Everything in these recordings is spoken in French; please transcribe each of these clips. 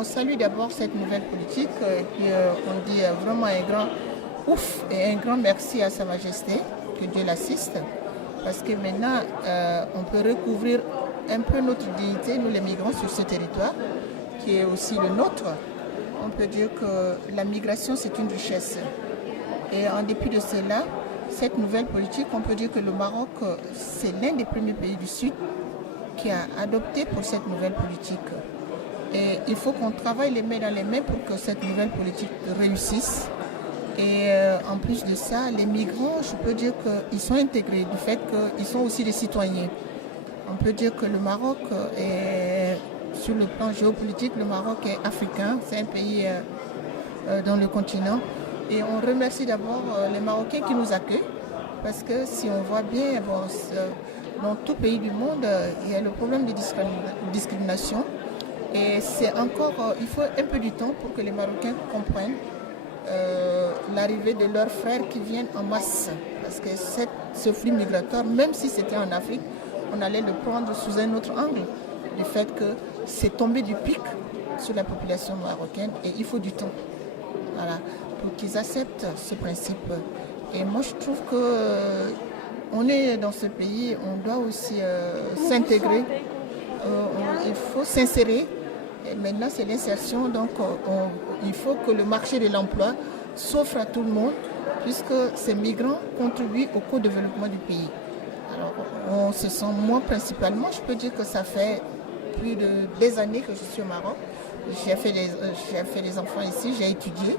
on salue d'abord cette nouvelle politique et puis on dit vraiment un grand ouf et un grand merci à Sa Majesté, que Dieu l'assiste, parce que maintenant on peut recouvrir un peu notre dignité, nous les migrants, sur ce territoire, qui est aussi le nôtre. On peut dire que la migration, c'est une richesse. Et en dépit de cela, cette nouvelle politique, on peut dire que le Maroc, c'est l'un des premiers pays du Sud qui a adopté pour cette nouvelle politique. Et il faut qu'on travaille les mains dans les mains pour que cette nouvelle politique réussisse. Et en plus de ça, les migrants, je peux dire qu'ils sont intégrés du fait qu'ils sont aussi des citoyens. On peut dire que le Maroc est, sur le plan géopolitique, le Maroc est africain, c'est un pays dans le continent. Et on remercie d'abord les Marocains qui nous accueillent, parce que si on voit bien, dans tout pays du monde, il y a le problème de discrimination. Et c'est encore, il faut un peu du temps pour que les Marocains comprennent l'arrivée de leurs frères qui viennent en masse. Parce que ce flux migratoire, même si c'était en Afrique, on allait le prendre sous un autre angle, du fait que c'est tombé du pic sur la population marocaine et il faut du temps, voilà, pour qu'ils acceptent ce principe. Et moi je trouve que on est dans ce pays, on doit aussi s'intégrer, il faut s'insérer. Et maintenant c'est l'insertion, donc il faut que le marché de l'emploi s'offre à tout le monde, puisque ces migrants contribuent au co-développement du pays. Alors on se sent, moi principalement, je peux dire que ça fait plus de des années que je suis au Maroc. J'ai fait des enfants ici, j'ai étudié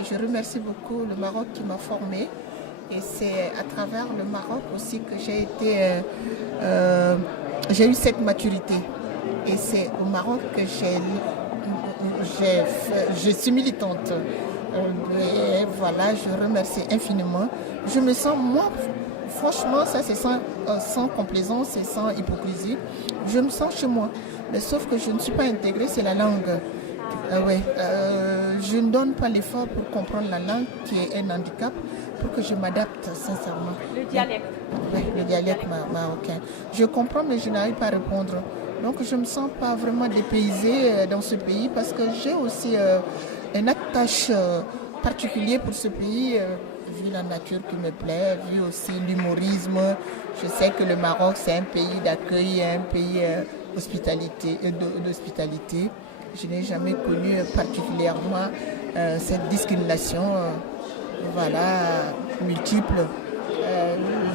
et je remercie beaucoup le Maroc qui m'a formée. Et c'est à travers le Maroc aussi que j'ai eu cette maturité. Et c'est au Maroc que je suis militante. Et voilà, je remercie infiniment. Je me sens, moi, franchement, ça c'est sans complaisance et sans hypocrisie. Je me sens chez moi. Mais sauf que je ne suis pas intégrée, c'est la langue. Je ne donne pas l'effort pour comprendre la langue qui est un handicap, pour que je m'adapte sincèrement. Le dialecte. Oui, le dialecte marocain. Je comprends, mais je n'arrive pas à répondre. Donc je ne me sens pas vraiment dépaysée dans ce pays, parce que j'ai aussi un attache particulier pour ce pays, vu la nature qui me plaît, vu aussi l'humorisme. Je sais que le Maroc, c'est un pays d'accueil, un pays d'hospitalité. Je n'ai jamais connu particulièrement cette discrimination multiple.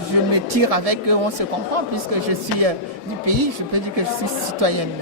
Je me tire avec eux, on se comprend, puisque je suis du pays, je peux dire que je suis citoyenne.